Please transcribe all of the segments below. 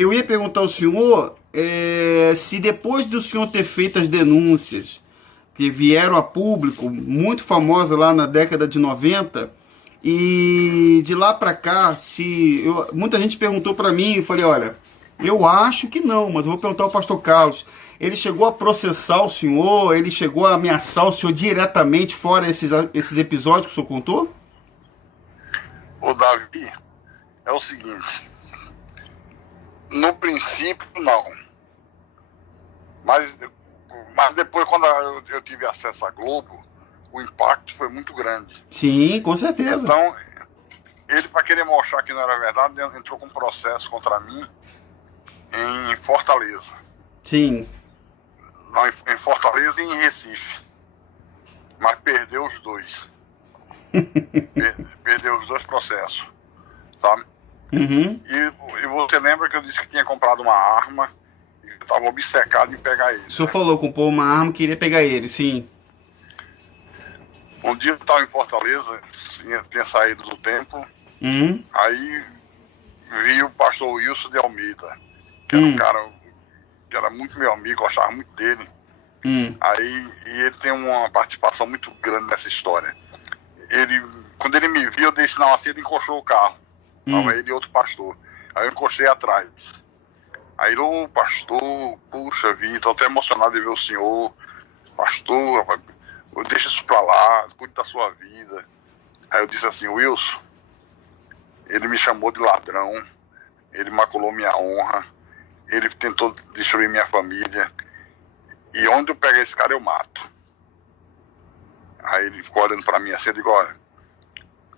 eu ia perguntar ao senhor se depois do senhor ter feito as denúncias que vieram a público, muito famosa lá na década de 90, e de lá para cá, muita gente perguntou para mim, eu falei, olha, eu acho que não, mas eu vou perguntar ao pastor Carlos. Ele chegou a processar o senhor? Ele chegou a ameaçar o senhor diretamente, fora esses episódios que o senhor contou? O Davi, é o seguinte, no princípio não, mas depois quando eu tive acesso à Globo, o impacto foi muito grande. Sim, com certeza. Então, ele, para querer mostrar que não era verdade, entrou com um processo contra mim em Fortaleza. Sim. Não, em Fortaleza e em Recife. Mas perdeu os dois. Perdeu os dois processos. Sabe? Uhum. E você lembra que eu disse que tinha comprado uma arma e eu estava obcecado em pegar ele. O senhor falou, comprou uma arma e queria pegar ele, sim. Um dia eu estava em Fortaleza, tinha saído do templo, aí vi o pastor Wilson de Almeida, que era um cara que era muito meu amigo, gostava muito dele. Aí, e ele tem uma participação muito grande nessa história. Quando ele me viu, eu dei sinal assim, ele encostou o carro. Tava ele e outro pastor. Aí eu encostei atrás. Aí ele, ô pastor, puxa vida, tô até emocionado de ver o senhor. Pastor, rapaz, deixa isso pra lá, cuide da sua vida. Aí eu disse assim, Wilson, ele me chamou de ladrão, ele maculou minha honra, ele tentou destruir minha família, e onde eu pegar esse cara eu mato. Aí ele ficou olhando pra mim assim, eu digo, olha,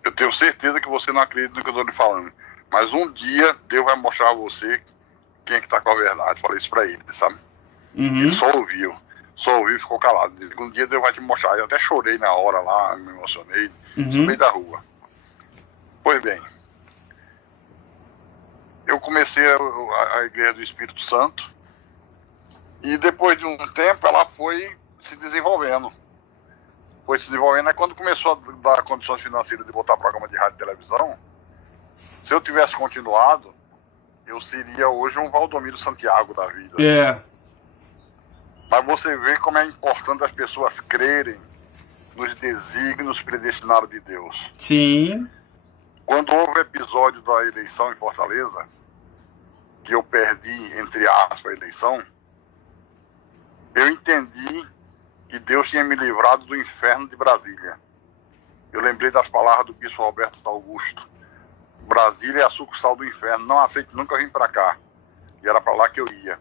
eu tenho certeza que você não acredita no que eu tô lhe falando, mas um dia Deus vai mostrar a você quem é que tá com a verdade. Falei isso pra ele, sabe? Ele só ouviu e ficou calado. Um dia Deus vai te mostrar. Eu até chorei na hora lá, me emocionei, no meio da rua. Pois bem, eu comecei a Igreja do Espírito Santo e depois de um tempo ela foi se desenvolvendo. Aí quando começou a dar condições financeiras de botar programa de rádio e televisão, se eu tivesse continuado, eu seria hoje um Valdomiro Santiago da vida. É. Mas você vê como é importante as pessoas crerem nos desígnios predestinados de Deus. Sim. Quando houve o episódio da eleição em Fortaleza, que eu perdi, entre aspas, a eleição, eu entendi que Deus tinha me livrado do inferno de Brasília. Eu lembrei das palavras do bispo Roberto Augusto. Brasília é a sucursal do inferno, não aceito nunca vir para cá. E era para lá que eu ia.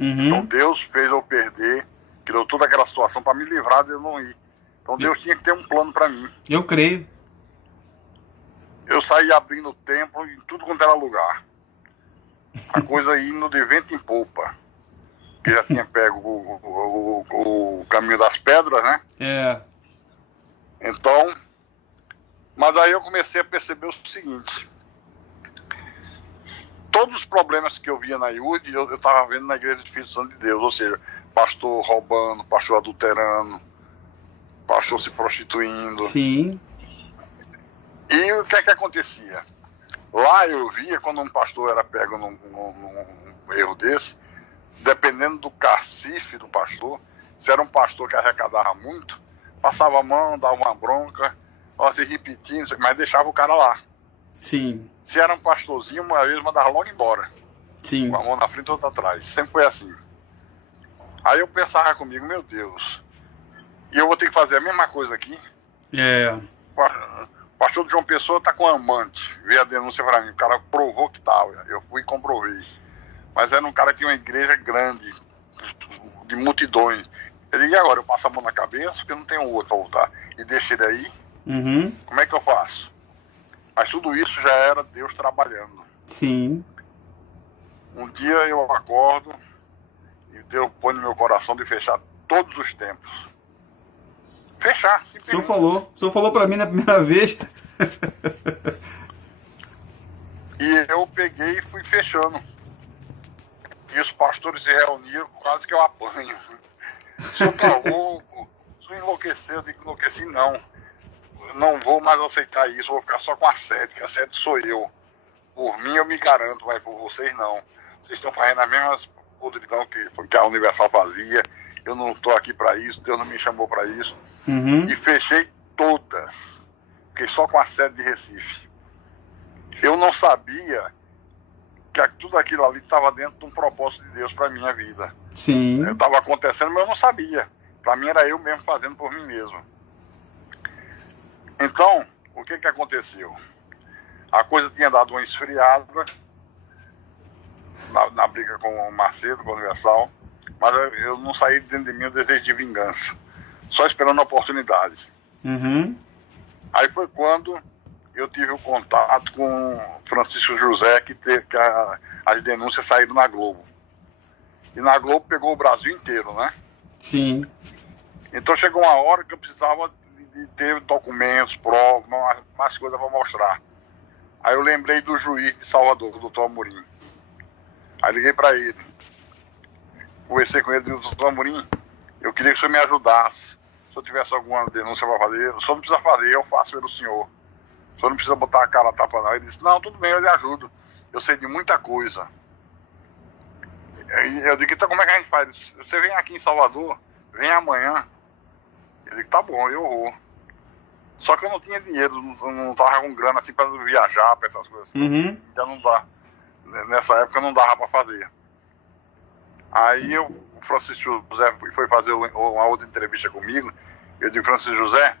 Então Deus fez eu perder, criou toda aquela situação para me livrar de eu não ir. Então Deus tinha que ter um plano para mim. Eu creio. Eu saí abrindo o templo em tudo quanto era lugar. A coisa indo de vento em polpa. Que já tinha pego o caminho das pedras, né? É. Então, mas aí eu comecei a perceber o seguinte. Todos os problemas que eu via na IUD, eu estava vendo na Igreja do Espírito Santo de Deus. Ou seja, pastor roubando, pastor adulterando, pastor se prostituindo. Sim. E o que é que acontecia? Lá eu via, quando um pastor era pego num erro desse, dependendo do cacife do pastor, se era um pastor que arrecadava muito, passava a mão, dava uma bronca, se repetindo, mas deixava o cara lá. Sim. Se era um pastorzinho, uma vez mandava logo embora. Sim. Com a mão na frente e outra atrás. Sempre foi assim. Aí eu pensava comigo, meu Deus, e eu vou ter que fazer a mesma coisa aqui? É. O pastor de João Pessoa tá com amante. Veio a denúncia pra mim, o cara provou que tava. Eu fui e comprovei. Mas era um cara que tinha uma igreja grande, de multidões. Eu digo, e agora? Eu passo a mão na cabeça, porque não tenho outro pra voltar. E deixo ele aí? Como é que eu faço? Mas tudo isso já era Deus trabalhando. Sim. Um dia eu acordo e Deus põe no meu coração de fechar todos os tempos. Fechar, simplesmente. O senhor falou pra mim na primeira vez. E eu peguei e fui fechando. E os pastores se reuniram, quase que eu apanho. O senhor tá louco? O senhor enlouqueceu? Eu digo, enlouqueci não. Não vou mais aceitar isso, vou ficar só com a sede, que a sede sou eu. Por mim eu me garanto, mas por vocês não. vocês estão fazendo as mesmas podridão que a Universal fazia, eu não estou aqui para isso, Deus não me chamou para isso. E fechei todas. Fiquei só com a sede de Recife. Eu não sabia que tudo aquilo ali estava dentro de um propósito de Deus para minha vida. Sim. Estava acontecendo, mas eu não sabia. Para mim era eu mesmo fazendo por mim mesmo. Então, o que aconteceu? A coisa tinha dado uma esfriada na briga com o Macedo, com o Universal, mas eu não saí de dentro de mim o desejo de vingança, só esperando a oportunidade. Aí foi quando eu tive o contato com Francisco José, que as denúncias saíram na Globo. E na Globo pegou o Brasil inteiro, né? Sim. Então chegou uma hora que eu precisava de ter documentos, provas, mais coisas para mostrar. Aí eu lembrei do juiz de Salvador, o doutor Amorim. Aí liguei para ele. Conversei com ele e disse: doutor Amorim, eu queria que o senhor me ajudasse. Se eu tivesse alguma denúncia para fazer, o senhor não precisa fazer, eu faço pelo senhor. O senhor não precisa botar a cara a tapa não. Ele disse: não, tudo bem, eu lhe ajudo. Eu sei de muita coisa. Aí eu digo: então como é que a gente faz? Você vem aqui em Salvador, vem amanhã. Ele disse: tá bom, eu vou. Só que eu não tinha dinheiro, não tava com grana assim para viajar, para essas coisas. Já não dá. Nessa época não dava para fazer. Aí o Francisco José foi fazer uma outra entrevista comigo. Eu digo: Francisco José,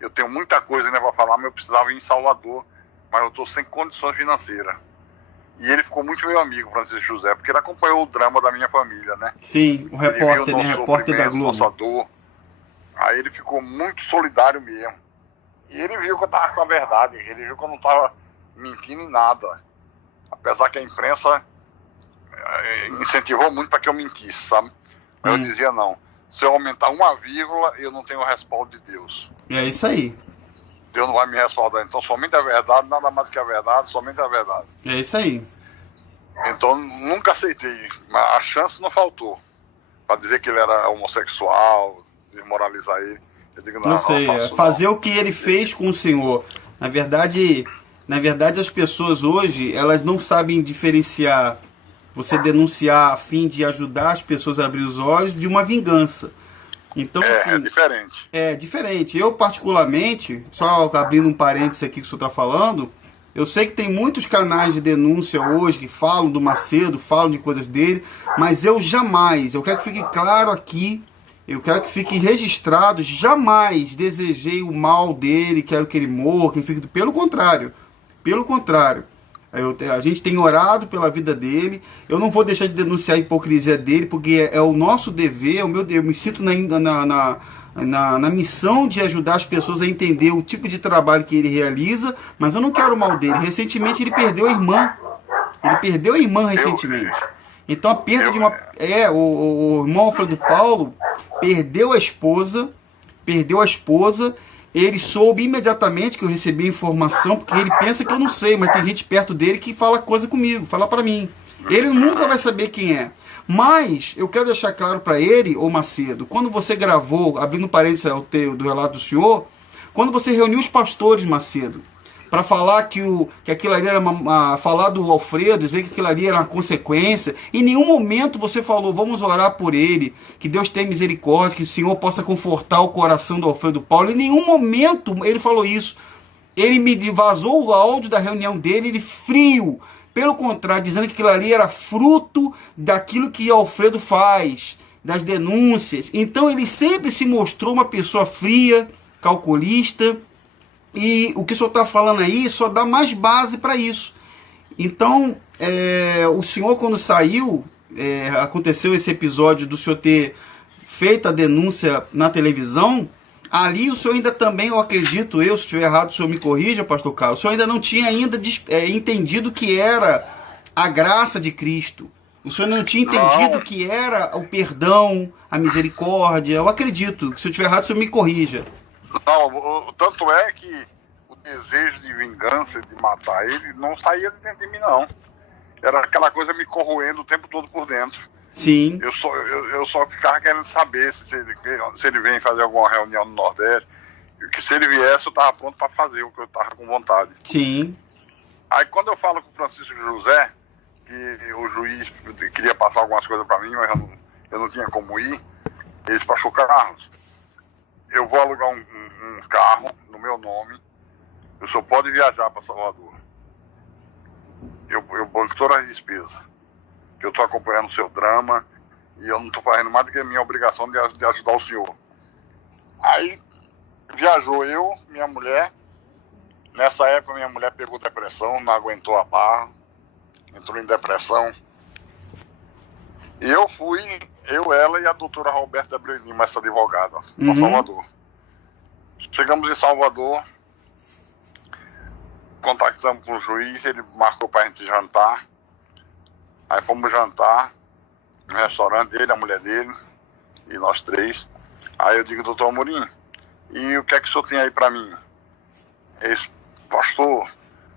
eu tenho muita coisa ainda para falar, mas eu precisava ir em Salvador, mas eu estou sem condições financeiras. E ele ficou muito meu amigo, Francisco José, porque ele acompanhou o drama da minha família, né? Sim, o repórter, né? Repórter da Globo. Nossa dor. Aí ele ficou muito solidário mesmo. E ele viu que eu estava com a verdade, ele viu que eu não estava mentindo em nada. Apesar que a imprensa incentivou muito para que eu mentisse, sabe? Mas eu dizia: não, se eu aumentar uma vírgula, eu não tenho o respaldo de Deus. É isso aí. Deus não vai me respaldar. Então somente a verdade, nada mais do que a verdade, somente a verdade. É isso aí. Então nunca aceitei, mas a chance não faltou. Para dizer que ele era homossexual, desmoralizar ele. Eu digo: não sei, fazer o que ele fez com o senhor. Na verdade, as pessoas hoje, elas não sabem diferenciar você denunciar a fim de ajudar as pessoas a abrir os olhos de uma vingança. Então, assim, é diferente. É diferente. Eu, particularmente, só abrindo um parênteses aqui que o senhor está falando, eu sei que tem muitos canais de denúncia hoje que falam do Macedo, falam de coisas dele, mas eu jamais, eu quero que fique claro aqui, eu quero que fique registrado, jamais desejei o mal dele, quero que ele morra, que ele fique... Pelo contrário. A gente tem orado pela vida dele. Eu não vou deixar de denunciar a hipocrisia dele, porque é o nosso dever, é o meu dever. Eu me sinto na missão de ajudar as pessoas a entender o tipo de trabalho que ele realiza, mas eu não quero o mal dele. Recentemente ele perdeu a irmã. Recentemente. Então a perda de uma... o irmão Alfredo Paulo perdeu a esposa. Ele soube imediatamente que eu recebi a informação, porque ele pensa que eu não sei, mas tem gente perto dele que fala coisa comigo, fala pra mim. Ele nunca vai saber quem é. Mas eu quero deixar claro pra ele, ô Macedo, quando você gravou, abrindo parênteses do relato do senhor, quando você reuniu os pastores, Macedo, para falar que aquilo ali era falar do Alfredo, dizer que aquilo ali era uma consequência. Em nenhum momento você falou: vamos orar por ele, que Deus tenha misericórdia, que o Senhor possa confortar o coração do Alfredo Paulo. Em nenhum momento ele falou isso. Ele me vazou o áudio da reunião dele, ele frio. Pelo contrário, dizendo que aquilo ali era fruto daquilo que Alfredo faz, das denúncias. Então ele sempre se mostrou uma pessoa fria, calculista. E o que o senhor está falando aí só dá mais base para isso. Então, o senhor, quando saiu, aconteceu esse episódio do senhor ter feito a denúncia na televisão, ali o senhor ainda também, eu acredito, se estiver errado, o senhor me corrija, pastor Carlos, o senhor ainda não tinha entendido que era a graça de Cristo. O senhor não tinha entendido que era o perdão, a misericórdia. Eu acredito, se eu estiver errado, o senhor me corrija. Não, tanto é que o desejo de vingança, de matar ele, não saía de dentro de mim, não. Era aquela coisa me corroendo o tempo todo por dentro. Sim. Eu só ficava querendo saber se ele vem fazer alguma reunião no Nordeste, que se ele viesse eu estava pronto para fazer o que eu estava com vontade. Sim. Aí quando eu falo com o Francisco José, que o juiz queria passar algumas coisas para mim, mas eu não tinha como ir. Ele disse, pastor Carlos, eu vou alugar um carro no meu nome, o senhor pode viajar para Salvador. Eu banco todas as despesas. Eu estou acompanhando o seu drama e eu não estou fazendo mais do que a minha obrigação de ajudar o senhor. Aí viajou eu, minha mulher. Nessa época minha mulher pegou depressão, não aguentou a barra, entrou em depressão. E eu fui, ela e a doutora Roberta Abreu Lima, essa advogada, para Salvador. Chegamos em Salvador, contactamos com o juiz, ele marcou para a gente jantar. Aí fomos jantar no restaurante, ele, a mulher dele e nós três. Aí eu digo, doutor Amorim, e o que é que o senhor tem aí para mim? Ele disse, pastor,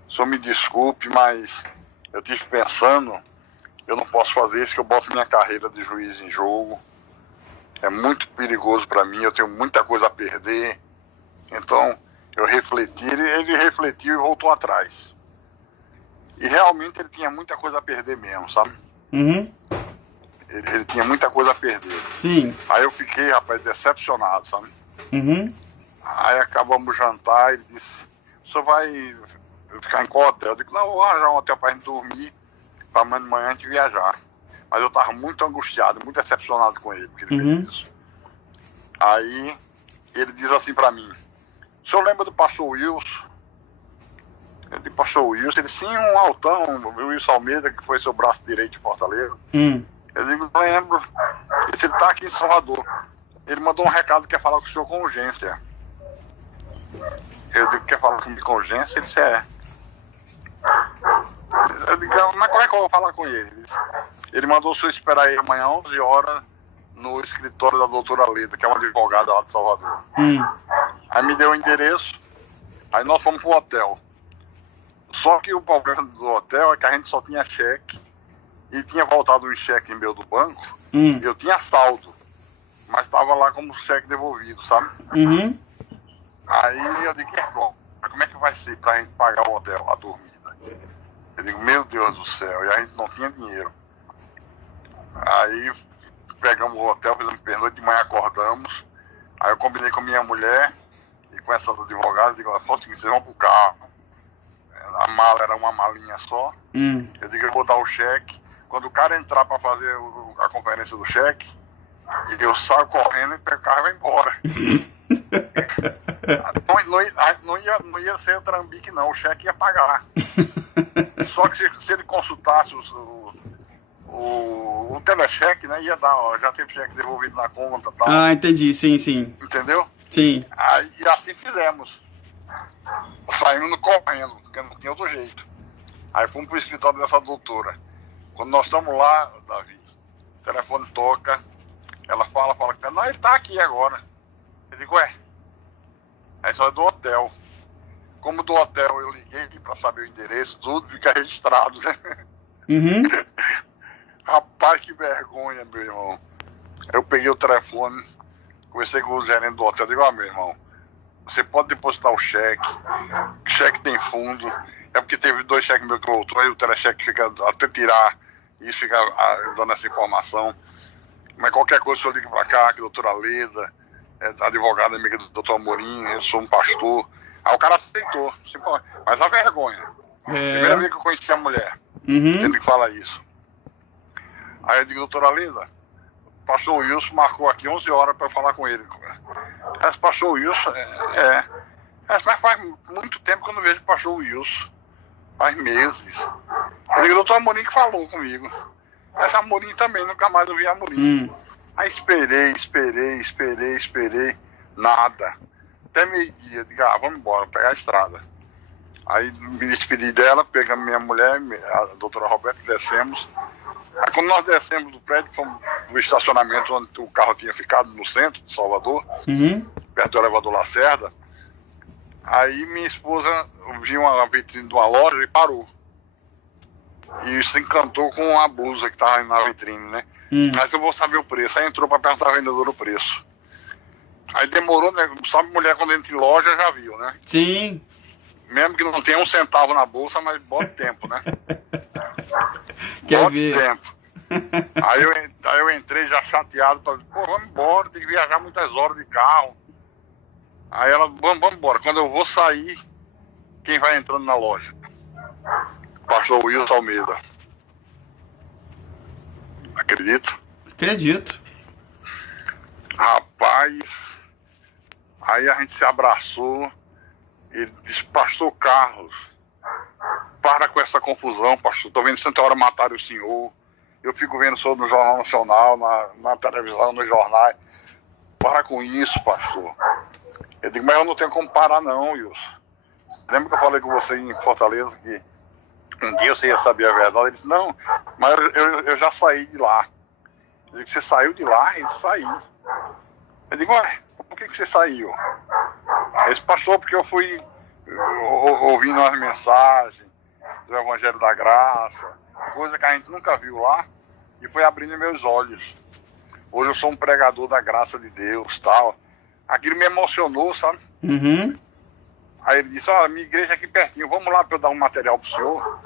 o senhor me desculpe, mas eu estive pensando, eu não posso fazer isso, que eu boto minha carreira de juiz em jogo. É muito perigoso para mim, eu tenho muita coisa a perder. Então, eu refleti, ele refletiu e voltou atrás. E realmente ele tinha muita coisa a perder mesmo, sabe? Ele tinha muita coisa a perder. Sim. Aí eu fiquei, rapaz, decepcionado, sabe? Aí acabamos de jantar, ele disse, o senhor vai ficar em qual hotel? Eu digo, não, eu vou arranjar um hotel pra gente dormir, pra amanhã de manhã a gente viajar. Mas eu tava muito angustiado, muito decepcionado com ele, porque ele fez isso. Aí ele diz assim pra mim, o senhor lembra do pastor Wilson? Eu digo, pastor Wilson, ele sim, um altão, o Wilson Almeida, que foi seu braço direito de Fortaleza. Eu digo, não lembro. Ele tá aqui em Salvador. Ele mandou um recado que quer falar com o senhor com urgência. Eu digo, quer falar comigo com urgência? Ele disse, é. Eu digo, mas como é que eu vou falar com ele? Ele mandou o senhor esperar aí amanhã 11 horas no escritório da doutora Leda, que é uma advogada lá de Salvador. Aí me deu o endereço, aí nós fomos pro hotel. Só que o problema do hotel é que a gente só tinha cheque, e tinha voltado um cheque meu do banco, eu tinha saldo, mas estava lá como cheque devolvido, sabe? Aí eu digo, bom, como é que vai ser pra gente pagar o hotel, a dormida? Eu digo, meu Deus do céu, e a gente não tinha dinheiro. Aí pegamos o hotel, fizemos pernoite, de manhã acordamos, aí eu combinei com minha mulher e com essa advogada, digo, olha, só o seguinte, vocês vão pro carro, a mala era uma malinha só, eu digo, eu vou dar o cheque, quando o cara entrar para fazer a conferência do cheque, eu saio correndo e pego o carro e vai embora. não ia ser o trambique não, o cheque ia pagar. Só que se ele consultasse o telecheque, né, ia dar, ó, já teve cheque devolvido na conta, tal. Ah, entendi, sim. Entendeu? Sim. Aí, e assim fizemos. Saímos correndo, porque não tinha outro jeito. Aí fomos pro escritório dessa doutora. Quando nós estamos lá, Davi, o telefone toca, ela fala, não, ele tá aqui agora. Eu digo, ué, aí só é do hotel. Como do hotel eu liguei para saber o endereço, tudo fica registrado, né? Rapaz, que vergonha, meu irmão. Eu peguei o telefone, conversei com o gerente do hotel, digo, meu irmão, você pode depositar o cheque tem fundo, é porque teve 2 cheques meus que voltou, aí o telecheque fica, até tirar, isso fica dando essa informação. Mas qualquer coisa, o senhor liga pra cá, que a doutora Leda, advogada amiga do doutor Amorim, eu sou um pastor. Aí o cara aceitou, mas a vergonha. Primeira vez que eu conheci a mulher, ele que fala isso. Aí eu digo, doutora Leda, o pastor Wilson marcou aqui 11 horas para falar com ele. Mas pastor Wilson, mas faz muito tempo que eu não vejo o pastor Wilson. Faz meses. Eu digo, doutor Amorim que falou comigo. Essa Amorim também, nunca mais ouvi a Amorim. Aí esperei, nada. Até meio-dia, digo, vamos embora, pegar a estrada. Aí me despedi dela, pegando minha mulher, a doutora Roberta, descemos. Aí quando nós descemos do prédio, fomos no estacionamento onde o carro tinha ficado, no centro de Salvador, perto do elevador Lacerda. Aí minha esposa viu uma vitrine de uma loja e parou. E se encantou com a blusa que estava na vitrine, né? Mas eu vou saber o preço. Aí entrou para perguntar ao vendedor o preço. Aí demorou, né? Sabe, mulher quando entra em loja já viu, né? Sim. Mesmo que não tenha um centavo na bolsa, mas bota tempo, né? Quer ver? Tempo. Aí eu entrei já chateado, pô, vamos embora, tem que viajar muitas horas de carro. Aí ela, vamos embora. Quando eu vou sair, quem vai entrando na loja? Pastor Wilson Almeida. Acredita? Acredito. Rapaz, aí a gente se abraçou. Ele disse, pastor Carlos, para com essa confusão, pastor. Tô vendo tanta hora matar o senhor. Eu fico vendo só no Jornal Nacional, na televisão, nos jornais. Para com isso, pastor. Eu digo, mas eu não tenho como parar não, Wilson. Lembra que eu falei com você em Fortaleza que um dia você ia saber a verdade? Ele disse, não, mas eu já saí de lá. Eu digo, você saiu de lá? Ele saiu. Eu digo, ué, por que você saiu? Ele disse, pastor, porque eu fui ouvindo umas mensagens do Evangelho da Graça, coisa que a gente nunca viu lá, e foi abrindo meus olhos. Hoje eu sou um pregador da graça de Deus, tal. Aquilo me emocionou, sabe? Uhum. Aí ele disse, minha igreja é aqui pertinho, vamos lá para eu dar um material pro senhor.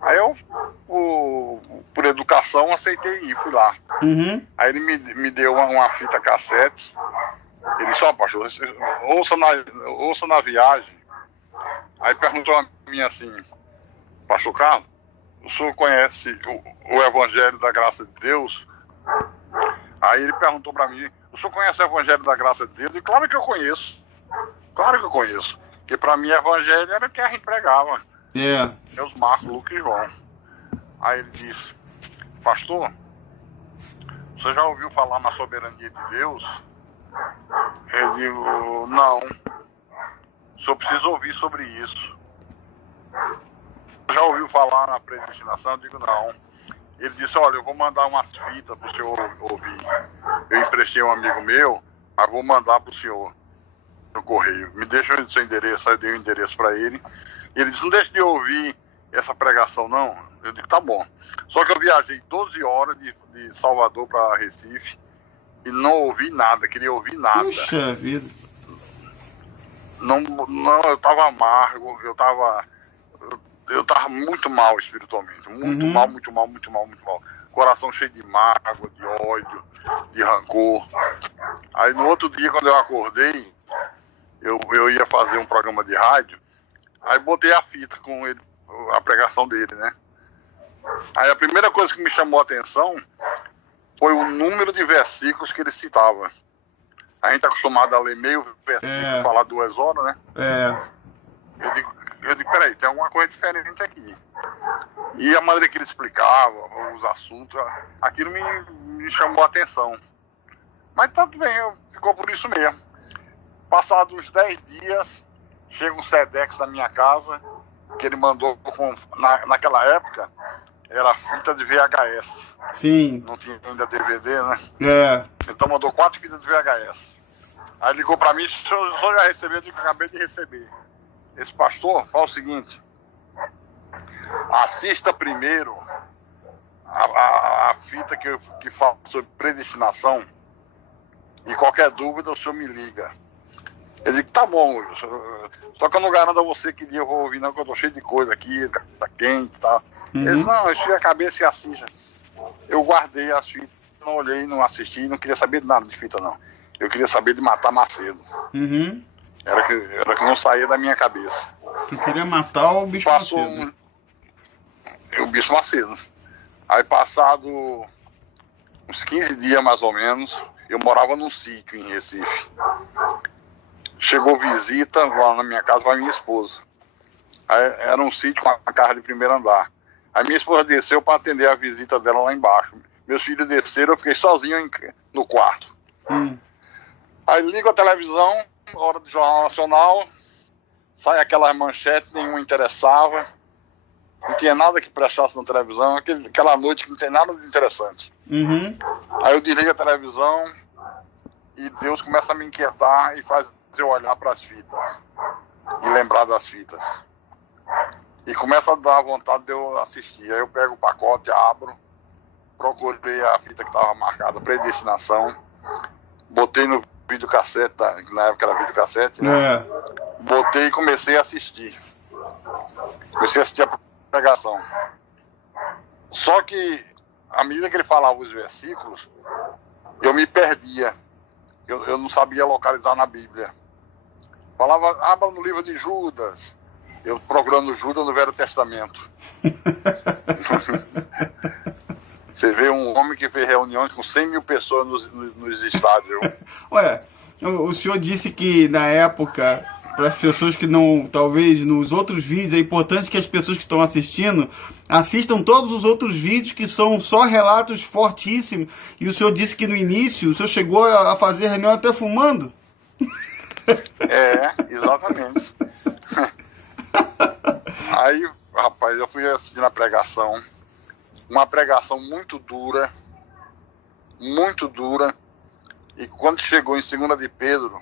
Aí eu, por educação, aceitei ir, fui lá. Uhum. Aí ele me deu uma fita cassete. Ele disse, pastor, ouça na viagem. Aí perguntou a mim assim, pastor Carlos, o senhor conhece o Evangelho da Graça de Deus? Aí ele perguntou para mim, o senhor conhece o Evangelho da Graça de Deus? E claro que eu conheço. Claro que eu conheço. Porque para mim, Evangelho era o que a gente pregava. Deus, Marcos, Lucas e João. Aí ele disse, pastor, você já ouviu falar na soberania de Deus? Eu digo, não. O senhor precisa ouvir sobre isso. Já ouviu falar na predestinação? Eu digo, não. Ele disse, olha, eu vou mandar umas fitas para o senhor ouvir. Eu emprestei um amigo meu, mas vou mandar para o senhor no correio. Me deixa o seu endereço. Aí eu dei o endereço para ele. Ele disse, não deixe de ouvir essa pregação, não. Eu digo, tá bom. Só que eu viajei 12 horas de Salvador para Recife e não ouvi nada, queria ouvir nada. Puxa vida. Não, eu tava amargo, eu tava muito mal espiritualmente. Muito mal, muito mal, muito mal, muito mal. Coração cheio de mágoa, de ódio, de rancor. Aí no outro dia, quando eu acordei, eu ia fazer um programa de rádio, aí botei a fita com ele, a pregação dele, né? Aí a primeira coisa que me chamou a atenção foi o número de versículos que ele citava. A gente é acostumado a ler meio versículo e falar 2 horas, né? Eu digo, peraí, tem alguma coisa diferente aqui. E a maneira que ele explicava, os assuntos, aquilo me chamou a atenção. Mas tá tudo bem, ficou por isso mesmo. Passados uns 10 dias, chega um Sedex na minha casa, que ele mandou, naquela época, era fita de VHS. Sim. Não tinha ainda DVD, né? Então mandou 4 fitas de VHS. Aí ligou pra mim, o senhor já recebeu? Eu digo que acabei de receber. Esse pastor fala o seguinte, assista primeiro a fita que fala sobre predestinação e qualquer dúvida o senhor me liga. Eu digo, tá bom, Wilson, só que eu não garanto a você que dia eu vou ouvir não, que eu tô cheio de coisa aqui, tá quente e tal. Ele disse, não, esfria a cabeça e assista. Eu guardei as fitas, não olhei, não assisti, não queria saber de nada de fita não. Eu queria saber de matar Macedo. Era que não saía da minha cabeça. Tu queria matar o bicho Macedo. O bicho Macedo. Aí passado uns 15 dias mais ou menos, eu morava num sítio em Recife. Chegou visita lá na minha casa para minha esposa. Aí, era um sítio com a casa de primeiro andar. Aí minha esposa desceu para atender a visita dela lá embaixo. Meus filhos desceram, eu fiquei sozinho no quarto. Aí ligo a televisão, hora do Jornal Nacional, sai aquelas manchetes, nenhuma interessava, não tinha nada que prestasse na televisão, aquela noite que não tem nada de interessante. Aí eu desligo a televisão e Deus começa a me inquietar e faz eu olhar para as fitas e lembrar das fitas. E começa a dar vontade de eu assistir. Aí eu pego o pacote, abro, procurei a fita que estava marcada, predestinação, botei no videocassete, na época era videocassete, né? Botei e comecei a assistir. Comecei a assistir a pregação. Só que, à medida que ele falava os versículos, eu me perdia. Eu não sabia localizar na Bíblia. Falava, abra no livro de Judas. Eu procurando Judas no Velho Testamento. Você vê um homem que fez reuniões com 100 mil pessoas nos estádios. Ué, o senhor disse que na época, para as pessoas que não, talvez nos outros vídeos, é importante que as pessoas que estão assistindo assistam todos os outros vídeos que são só relatos fortíssimos. E o senhor disse que no início o senhor chegou a fazer reunião até fumando. Exatamente. Aí, rapaz, eu fui assistindo a pregação. Uma pregação muito dura. E quando chegou em 2 de Pedro,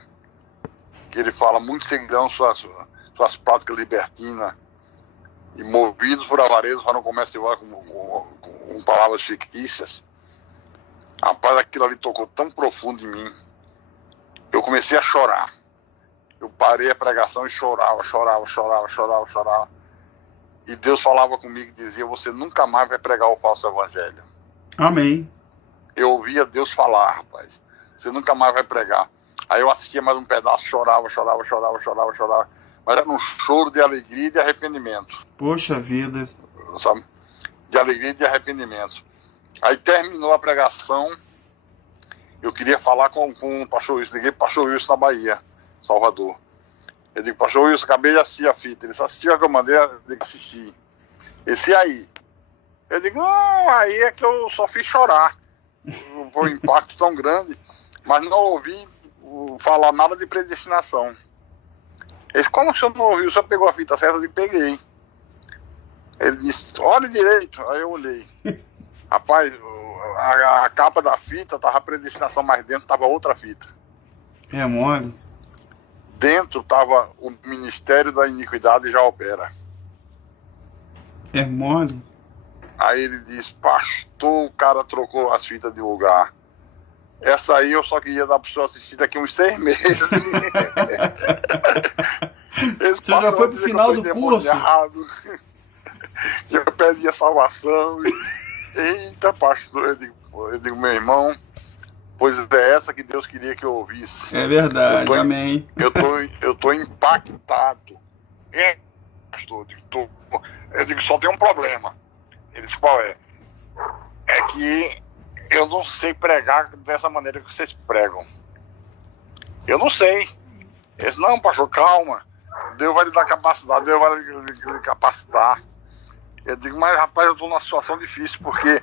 que ele fala, muitos seguirão suas práticas libertinas e movidos por avareza para não começar com palavras fictícias. Rapaz, aquilo ali tocou tão profundo em mim. Eu comecei a chorar. Eu parei a pregação e chorava. E Deus falava comigo e dizia, você nunca mais vai pregar o falso evangelho. Amém. Eu ouvia Deus falar, rapaz. Você nunca mais vai pregar. Aí eu assistia mais um pedaço, chorava. Mas era um choro de alegria e de arrependimento. Poxa vida. Sabe? De alegria e de arrependimento. Aí terminou a pregação. Eu queria falar com o pastor Wilson. Liguei pro pastor Wilson na Bahia, Salvador. Eu digo, pastor Wilson, acabei de assistir a fita. Ele assistiu a que eu mandei, eu digo, assisti. Esse aí. Eu digo, não, aí é que eu só fiz chorar. Foi um impacto tão grande. Mas não ouvi falar nada de predestinação. Ele disse, como o senhor não ouviu? O senhor pegou a fita certa? Eu digo, peguei. Ele disse, olhe direito. Aí eu olhei. Rapaz, a capa da fita tava a predestinação, mas dentro tava outra fita. É mole. Dentro tava o Ministério da Iniquidade já opera. É mole. Aí ele disse, pastor, o cara trocou as fitas de lugar. Essa aí eu só queria dar pro senhor assistir daqui uns 6 meses. O senhor já foi pro final do curso? Eu pedi a salvação. Eita, pastor, eu digo, meu irmão, pois é essa que Deus queria que eu ouvisse. É verdade, amém. Eu tô impactado. Pastor, eu digo, só tem um problema. Ele disse, qual é? É que eu não sei pregar dessa maneira que vocês pregam. Eu não sei. Ele disse, não, pastor, calma. Deus vai lhe dar capacidade, Deus vai lhe capacitar. Eu digo, mas rapaz, eu estou numa situação difícil, porque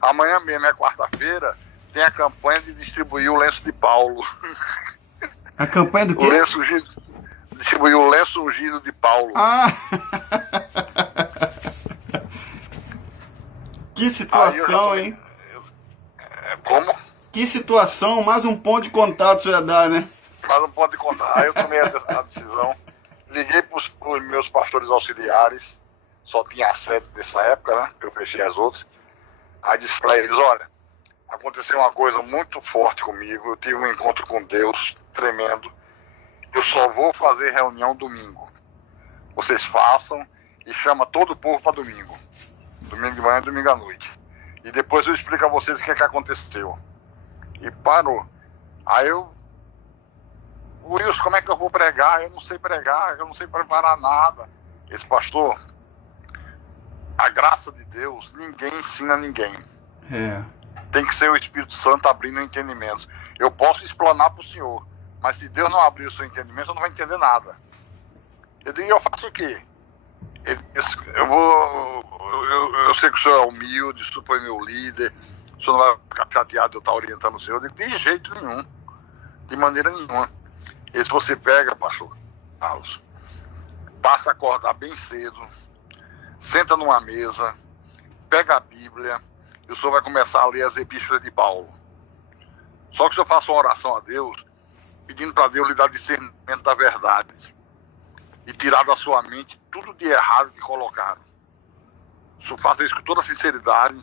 amanhã mesmo é quarta-feira, tem a campanha de distribuir o lenço de Paulo. A campanha do quê? O lenço ungido, distribuir o lenço ungido de Paulo. Ah! Que situação, hein? Como? Que situação, mais um ponto de contato você ia dar, né? Mais um ponto de contato. Aí eu tomei a decisão, liguei para os meus pastores auxiliares, só tinha 7 nessa época, né? Eu fechei as outras. Aí disse para eles, olha, aconteceu uma coisa muito forte comigo, eu tive um encontro com Deus tremendo. Eu só vou fazer reunião domingo. Vocês façam e chama todo o povo para domingo. Domingo de manhã e domingo à noite. E depois eu explico a vocês o que aconteceu. E parou. Aí eu... Wilson, como é que eu vou pregar? Eu não sei pregar, eu não sei preparar nada. Esse pastor, a graça de Deus, ninguém ensina ninguém. É. Tem que ser o Espírito Santo abrindo o entendimento. Eu posso explanar para o senhor, mas se Deus não abrir o seu entendimento, eu não vai entender nada. Eu digo, eu faço o quê? Ele disse, eu sei que o senhor é humilde, o senhor foi meu líder, o senhor não vai ficar chateado de eu estar orientando o senhor. Eu digo, de jeito nenhum, de maneira nenhuma. E se você pega, pastor Carlos, passa a acordar bem cedo, senta numa mesa, pega a Bíblia, e o senhor vai começar a ler as epístolas de Paulo. Só que o senhor faça uma oração a Deus, pedindo para Deus lhe dar discernimento da verdade e tirar da sua mente tudo de errado que colocaram. O senhor faça isso com toda sinceridade,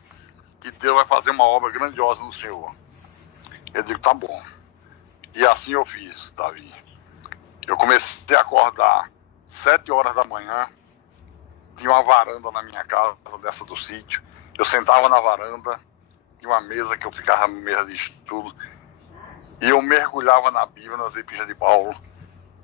que Deus vai fazer uma obra grandiosa no senhor. Eu digo, tá bom. E assim eu fiz, Davi. Eu comecei a acordar 7 horas da manhã, tinha uma varanda na minha casa, dessa do sítio, Eu sentava na varanda, tinha uma mesa que eu ficava na mesa de estudo, e eu mergulhava na Bíblia, nas epístolas de Paulo.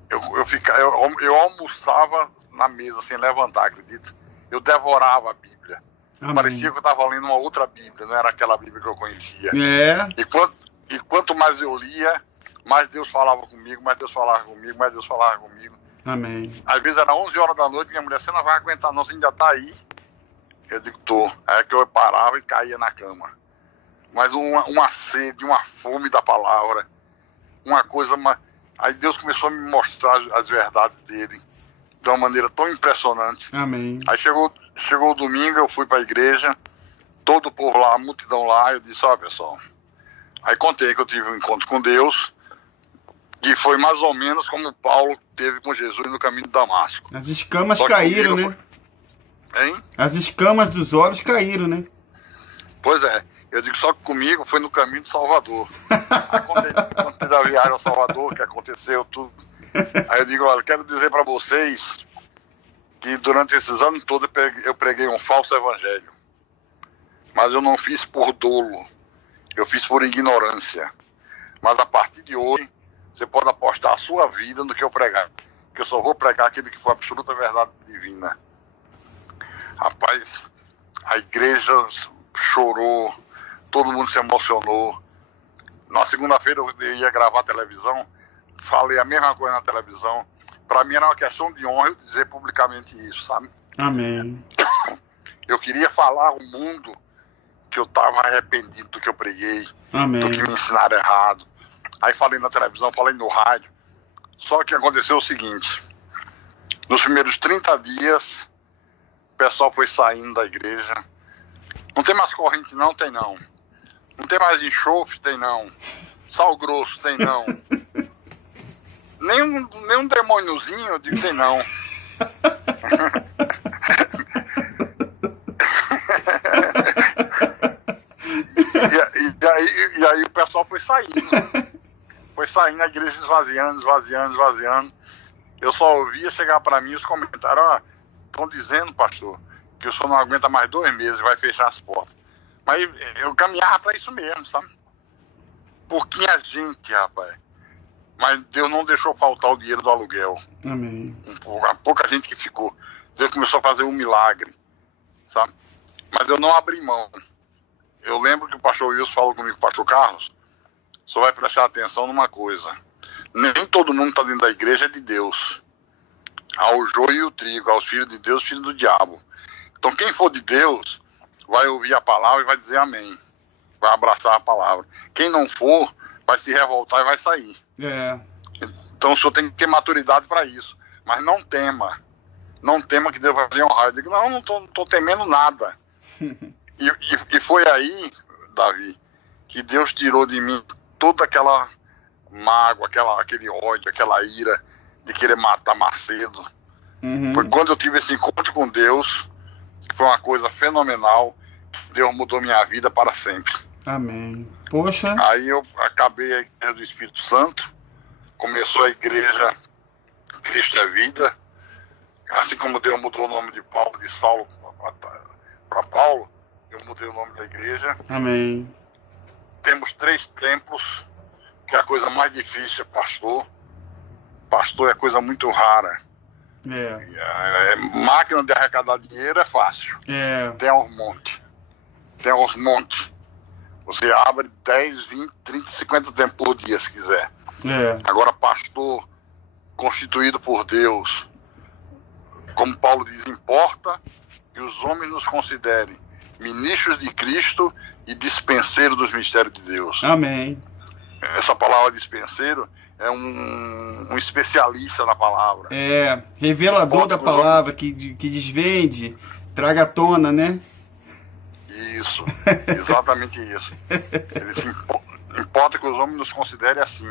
Eu almoçava na mesa sem levantar, acredita? Eu devorava a Bíblia. Amém. Parecia que eu estava lendo uma outra Bíblia, não era aquela Bíblia que eu conhecia. É. E quanto mais eu lia, mais Deus falava comigo, mais Deus falava comigo, mais Deus falava comigo. Amém. Às vezes era 11 horas da noite, minha mulher, você não vai aguentar não, você ainda está aí. Eu digo, tô. Aí é que eu parava e caía na cama. Mas uma sede, uma fome da palavra, uma coisa... Aí Deus começou a me mostrar as verdades dele de uma maneira tão impressionante. Amém. Aí chegou o domingo, eu fui para a igreja, todo o povo lá, a multidão lá, eu disse, ó pessoal. Aí contei que eu tive um encontro com Deus, que foi mais ou menos como Paulo teve com Jesus no caminho de Damasco. As escamas caíram, né? Hein? As escamas dos olhos caíram, né? Pois é. Eu digo, só que comigo foi no caminho de Salvador. Aí contei da viagem ao Salvador, que aconteceu tudo. Aí eu digo, olha, quero dizer para vocês que durante esses anos todos eu preguei um falso evangelho. Mas eu não fiz por dolo. Eu fiz por ignorância. Mas a partir de hoje, você pode apostar a sua vida no que eu pregar. Que eu só vou pregar aquilo que foi absoluta verdade divina. Rapaz, a igreja chorou. Todo mundo se emocionou. Na segunda-feira eu ia gravar a televisão, falei a mesma coisa na televisão. Para mim era uma questão de honra eu dizer publicamente isso, sabe? Amém. Eu queria falar ao mundo que eu estava arrependido do que eu preguei, Amém. do que me ensinaram errado. Aí falei na televisão, falei no rádio. Só que aconteceu o seguinte, nos primeiros 30 dias, o pessoal foi saindo da igreja. Não tem mais corrente não? Tem não. Não tem mais enxofre? Tem não. Sal grosso? Tem não. Nem um demôniozinho? Eu digo, tem não. e aí o pessoal foi saindo. Foi saindo, a igreja esvaziando. Eu só ouvia chegar para mim os comentários, ó, estão dizendo, pastor, que o senhor não aguenta mais 2 meses, vai fechar as portas. Mas eu caminhava para isso mesmo, sabe? Pouquinha gente, rapaz. Mas Deus não deixou faltar o dinheiro do aluguel. Amém. A pouca gente que ficou. Deus começou a fazer um milagre, sabe? Mas eu não abri mão. Eu lembro que o pastor Wilson falou comigo, pastor Carlos, só vai prestar atenção numa coisa. Nem todo mundo está dentro da igreja é de Deus. Há o joio e o trigo, aos filhos de Deus, filhos do diabo. Então quem for de Deus vai ouvir a palavra e vai dizer amém. Vai abraçar a palavra. Quem não for, vai se revoltar e vai sair. É. Então o senhor tem que ter maturidade para isso. Mas não tema. Não tema que Deus vai lhe honrar. Eu digo, não tô temendo nada. e foi aí, Davi, que Deus tirou de mim toda aquela mágoa, aquele ódio, aquela ira de querer matar Macedo. Uhum. Foi quando eu tive esse encontro com Deus, que foi uma coisa fenomenal. Deus mudou minha vida para sempre. Amém. Poxa. Aí eu acabei a igreja do Espírito Santo, começou a igreja Cristo é Vida, assim como Deus mudou o nome de Paulo, de Saulo para Paulo, eu mudei o nome da igreja. Amém. Temos 3 templos, que é a coisa mais difícil, pastor. Pastor é coisa muito rara. Máquina de arrecadar dinheiro é fácil. Tem aos montes. Você abre 10, 20, 30, 50 tempos por dia, se quiser. Agora, pastor constituído por Deus, como Paulo diz, importa que os homens nos considerem ministros de Cristo e dispenseiros dos mistérios de Deus. Amém. Essa palavra dispenseiro é um especialista na palavra. Revelador da palavra, que desvende, traga à tona, né? Isso, exatamente isso. Ele se importa que os homens nos considerem assim.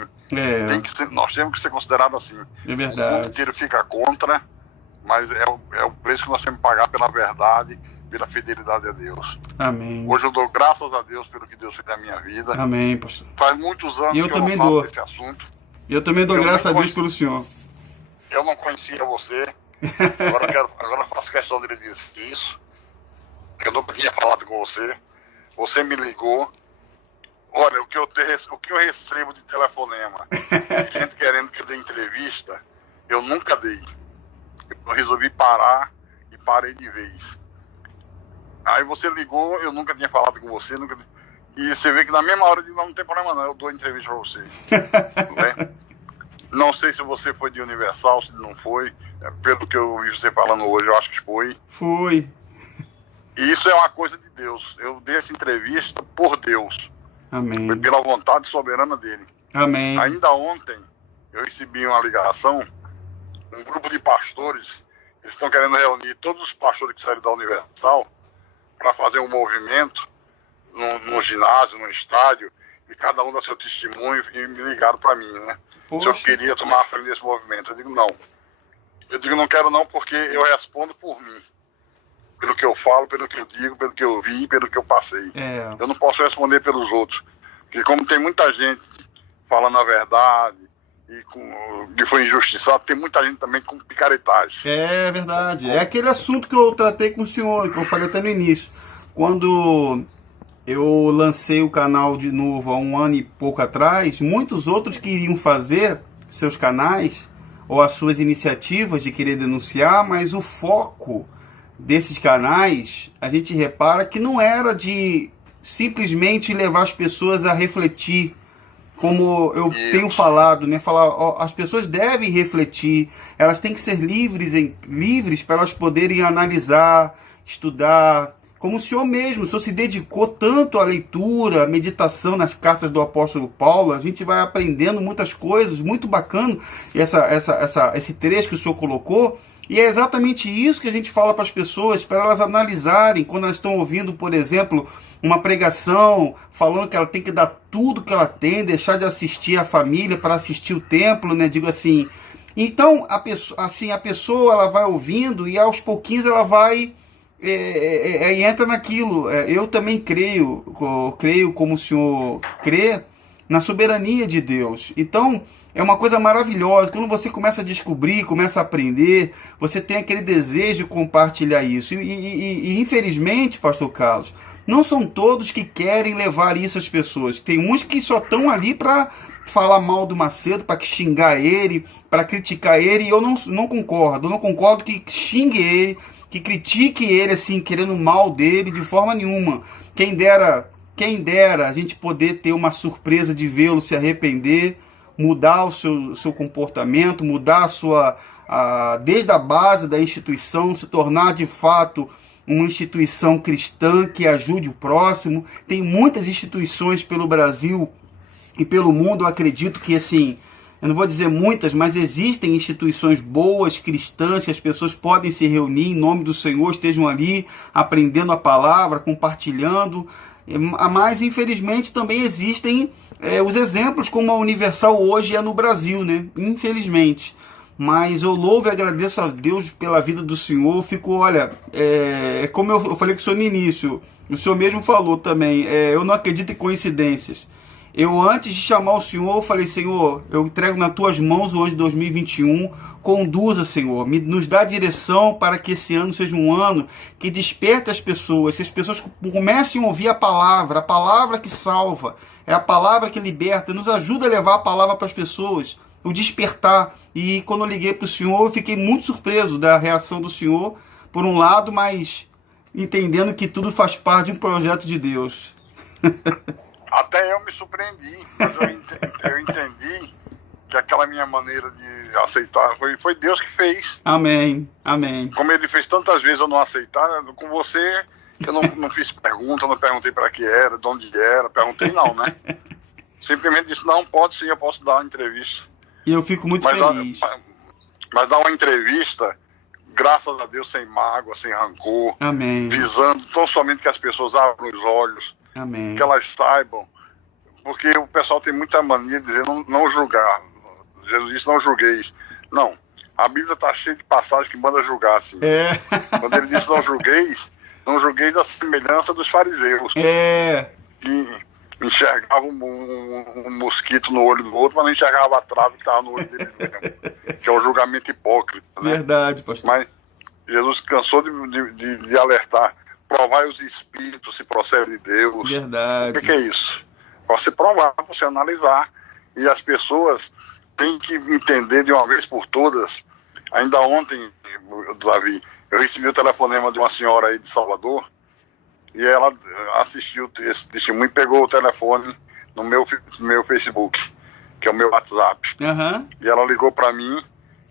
Nós temos que ser considerados assim. É verdade. O mundo inteiro fica contra, mas é o preço que nós temos que pagar pela verdade, pela fidelidade a Deus. Amém. Hoje eu dou graças a Deus pelo que Deus fez na minha vida. Amém, pastor. Faz muitos anos que eu não falo desse assunto. Eu também dou graças a Deus pelo senhor. Eu não conhecia você. Agora eu faço questão de lhe dizer isso. Eu nunca tinha falado com você. Você me ligou. Olha, o que eu recebo de telefonema, de gente querendo que eu dê entrevista, eu nunca dei. Eu resolvi parar e parei de vez. Aí você ligou, eu nunca tinha falado com você, e você vê que na mesma hora não tem problema não, eu dou entrevista pra você. Né? Não sei se você foi de Universal, se não foi. Pelo que eu vi você falando hoje, eu acho que foi. Foi. E isso é uma coisa de Deus. Eu dei essa entrevista por Deus. Amém. Foi pela vontade soberana dele. Amém. Ainda ontem, eu recebi uma ligação, um grupo de pastores, eles estão querendo reunir todos os pastores que saíram da Universal para fazer um movimento no ginásio, no estádio, e cada um dá seu testemunho, e me ligaram para mim, né? Se eu queria tomar a frente desse movimento. Eu digo, não. Eu digo, não quero não, porque eu respondo por mim. Pelo que eu falo, pelo que eu digo, pelo que eu vi, pelo que eu passei. Eu não posso responder pelos outros. Porque como tem muita gente falando a verdade e que foi injustiçado, tem muita gente também com picaretagem. É verdade. É aquele assunto que eu tratei com o senhor, que eu falei até no início. Quando eu lancei o canal de novo há 1 ano e pouco atrás, muitos outros queriam fazer seus canais ou as suas iniciativas de querer denunciar, mas o foco desses canais, a gente repara que não era de simplesmente levar as pessoas a refletir, como eu tenho falado, né? Falar, ó, as pessoas devem refletir, elas têm que ser livres para elas poderem analisar, estudar, como o senhor mesmo, o senhor se dedicou tanto à leitura, à meditação nas cartas do apóstolo Paulo, a gente vai aprendendo muitas coisas, muito bacana, esse trecho que o senhor colocou. E é exatamente isso que a gente fala para as pessoas, para elas analisarem, quando elas estão ouvindo, por exemplo, uma pregação, falando que ela tem que dar tudo que ela tem, deixar de assistir a família para assistir o templo, né? Digo assim. Então, a pessoa ela vai ouvindo e aos pouquinhos ela vai entra naquilo. Eu também creio como o senhor crê, na soberania de Deus. Então, é uma coisa maravilhosa. Quando você começa a descobrir, começa a aprender, você tem aquele desejo de compartilhar isso. E infelizmente, pastor Carlos, não são todos que querem levar isso às pessoas. Tem uns que só estão ali para falar mal do Macedo, para xingar ele, para criticar ele, e eu não concordo. Eu não concordo que xingue ele, que critique ele, assim, querendo o mal dele, de forma nenhuma. Quem dera a gente poder ter uma surpresa de vê-lo se arrepender, mudar o seu comportamento, mudar desde a base da instituição, se tornar de fato uma instituição cristã que ajude o próximo. Tem muitas instituições pelo Brasil e pelo mundo, eu acredito que, assim, eu não vou dizer muitas, mas existem instituições boas, cristãs, que as pessoas podem se reunir em nome do Senhor, estejam ali aprendendo a palavra, compartilhando. Mas, infelizmente, também existem os exemplos, como a Universal hoje é no Brasil, né? Infelizmente. Mas eu louvo e agradeço a Deus pela vida do Senhor. Fico, olha, como eu falei com o senhor no início, o senhor mesmo falou também, eu não acredito em coincidências. Eu, antes de chamar o Senhor, eu falei, Senhor, eu entrego nas tuas mãos o ano de 2021, conduza, Senhor, nos dá direção para que esse ano seja um ano que desperte as pessoas, que as pessoas comecem a ouvir a palavra que salva, é a palavra que liberta, nos ajuda a levar a palavra para as pessoas, o despertar. E quando eu liguei para o Senhor, eu fiquei muito surpreso da reação do Senhor, por um lado, mas entendendo que tudo faz parte de um projeto de Deus. Até eu me surpreendi, mas eu entendi que aquela minha maneira de aceitar foi Deus que fez. Amém, amém. Como ele fez tantas vezes eu não aceitar, com você eu não fiz pergunta, não perguntei para que era, de onde era, perguntei não, né? Simplesmente disse, não, pode sim, eu posso dar uma entrevista. E eu fico muito feliz. Mas dar uma entrevista, graças a Deus, sem mágoa, sem rancor. Amém. Visando tão somente que as pessoas abram os olhos. Amém. Que elas saibam, porque o pessoal tem muita mania de dizer não julgar. Jesus disse, não julgueis. Não, a Bíblia está cheia de passagens que manda julgar, assim. Quando ele disse não julgueis a semelhança dos fariseus. Que enxergavam um mosquito no olho do outro, mas não enxergava a trave que estava no olho dele mesmo. Que é o julgamento hipócrita, né? Verdade, pastor. Mas Jesus cansou de alertar. provar os espíritos se procede de Deus. Verdade. O que é isso? Para você provar, para você analisar. E as pessoas têm que entender de uma vez por todas. Ainda ontem, Davi, eu recebi o telefonema de uma senhora aí de Salvador, e ela assistiu esse testemunho e pegou o telefone no meu Facebook, que é o meu WhatsApp. Uhum. E ela ligou para mim,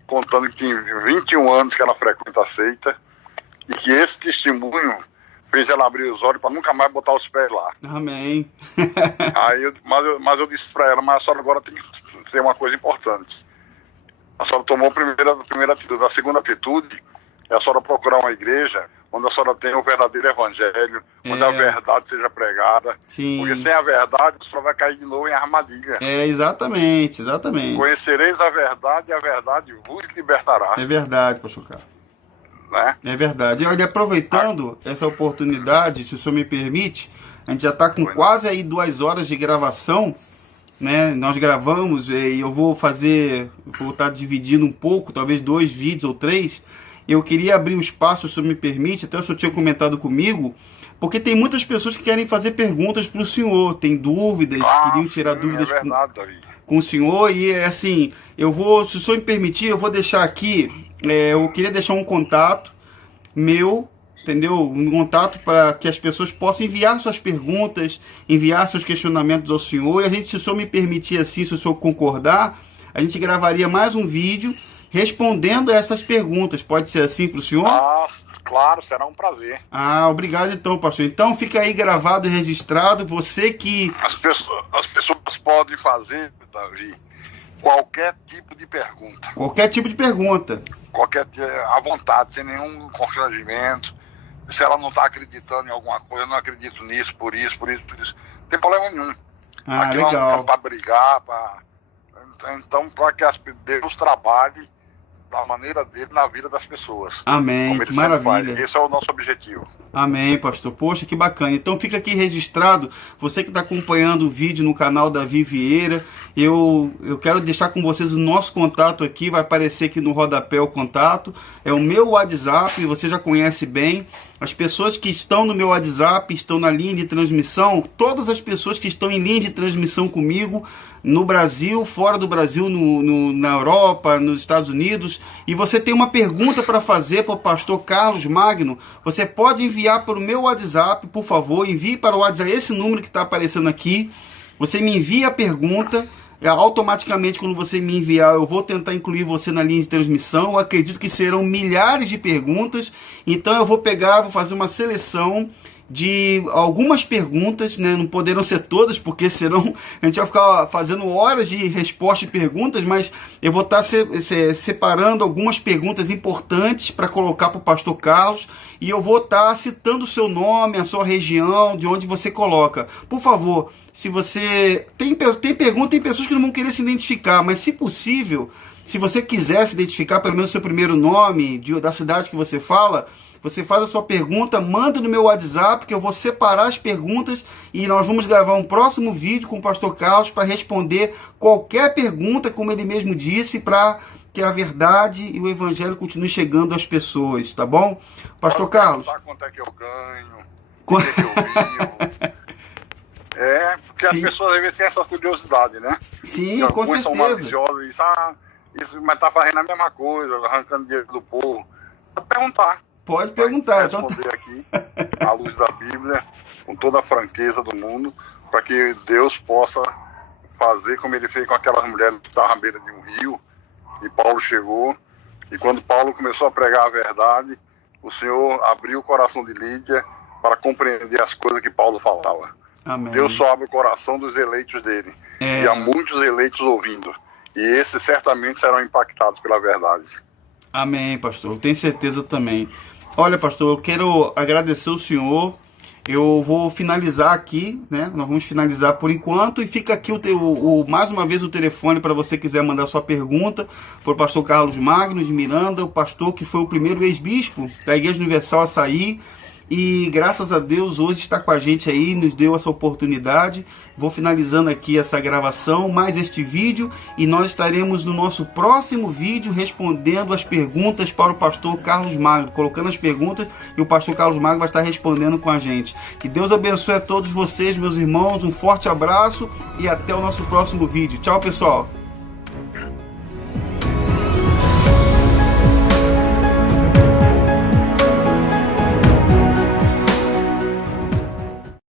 contando que tem 21 anos que ela frequenta a seita, e que esse testemunho fez ela abrir os olhos para nunca mais botar os pés lá. Amém. Mas eu disse para ela, mas a senhora agora tem que ter uma coisa importante. A senhora tomou a primeira atitude. A segunda atitude é a senhora procurar uma igreja onde a senhora tenha o verdadeiro evangelho, onde a verdade seja pregada. Sim. Porque sem a verdade, a senhora vai cair de novo em armadilha. Exatamente. Conhecereis a verdade e a verdade vos libertará. É verdade, pastor Carlos. Né? É verdade. E olha, aproveitando essa oportunidade, se o senhor me permite, a gente já está com quase aí 2 horas de gravação, né? Nós gravamos e eu vou estar dividindo um pouco, talvez 2 vídeos ou 3. Eu queria abrir o espaço, se o senhor me permite, até o senhor tinha comentado comigo, porque tem muitas pessoas que querem fazer perguntas para o senhor, tem dúvidas, queriam tirar dúvidas com o senhor, e assim, se o senhor me permitir, eu vou deixar aqui, eu queria deixar um contato meu, entendeu? Um contato para que as pessoas possam enviar suas perguntas, enviar seus questionamentos ao senhor, e a gente, se o senhor me permitir assim, se o senhor concordar, a gente gravaria mais um vídeo respondendo a essas perguntas. Pode ser assim para o senhor? Claro, será um prazer. Obrigado então, pastor. Então fica aí gravado e registrado, você que... As pessoas podem fazer, Davi, qualquer tipo de pergunta. Qualquer tipo de pergunta. À vontade, sem nenhum constrangimento. Se ela não está acreditando em alguma coisa, eu não acredito nisso, por isso. Não tem problema nenhum. Aqui legal. Nós não estamos para brigar, então para que Deus trabalhe da maneira dele na vida das pessoas. Amém, que maravilha. Esse é o nosso objetivo. Amém, pastor. Poxa, que bacana. Então fica aqui registrado, você que está acompanhando o vídeo no canal Davi Vieira, eu quero deixar com vocês o nosso contato aqui, vai aparecer aqui no rodapé o contato, é o meu WhatsApp, você já conhece bem. As pessoas que estão no meu WhatsApp, estão na linha de transmissão, todas as pessoas que estão em linha de transmissão comigo, no Brasil, fora do Brasil, na Europa, nos Estados Unidos, e você tem uma pergunta para fazer para o pastor Carlos Magno, você pode enviar para o meu WhatsApp, por favor, envie para o WhatsApp, esse número que está aparecendo aqui, você me envia a pergunta, automaticamente quando você me enviar, eu vou tentar incluir você na linha de transmissão, eu acredito que serão milhares de perguntas, então eu vou fazer uma seleção de algumas perguntas, né? Não poderão ser todas, porque senão a gente vai ficar fazendo horas de resposta e perguntas, mas eu vou estar separando algumas perguntas importantes para colocar para o pastor Carlos, e eu vou estar citando o seu nome, a sua região, de onde você coloca. Por favor, se você... Tem pessoas que não vão querer se identificar, mas se possível, se você quiser se identificar, pelo menos o seu primeiro nome, da cidade que você fala, você faz a sua pergunta, manda no meu WhatsApp, que eu vou separar as perguntas e nós vamos gravar um próximo vídeo com o pastor Carlos para responder qualquer pergunta, como ele mesmo disse, para que a verdade e o evangelho continuem chegando às pessoas, tá bom? Pastor Carlos. Quanto é que eu ganho? Quanto é que eu vivo? Porque as pessoas às vezes têm essa curiosidade, né? Sim, com certeza. São maliciosas e isso, mas tá fazendo a mesma coisa, arrancando dinheiro do povo. Pode perguntar. Pode perguntar. Vou responder aqui, à luz da Bíblia, com toda a franqueza do mundo, para que Deus possa fazer como ele fez com aquelas mulheres que estavam à beira de um rio, e Paulo chegou, e quando Paulo começou a pregar a verdade, o Senhor abriu o coração de Lídia para compreender as coisas que Paulo falava. Amém. Deus só abre o coração dos eleitos dele, e há muitos eleitos ouvindo, e esses certamente serão impactados pela verdade. Amém, pastor, eu tenho certeza também. Olha, pastor, eu quero agradecer o senhor. Eu vou finalizar aqui, né? Nós vamos finalizar por enquanto. E fica aqui mais uma vez o telefone para você quiser mandar sua pergunta para o pastor Carlos Magno de Miranda, o pastor que foi o primeiro ex-bispo da Igreja Universal a sair. e graças a Deus hoje está com a gente aí, nos deu essa oportunidade. Vou finalizando aqui essa gravação, mais este vídeo, e nós estaremos no nosso próximo vídeo respondendo as perguntas para o pastor Carlos Magno, colocando as perguntas e o pastor Carlos Magno vai estar respondendo com a gente. Que Deus abençoe a todos vocês, meus irmãos, um forte abraço e até o nosso próximo vídeo. Tchau, pessoal!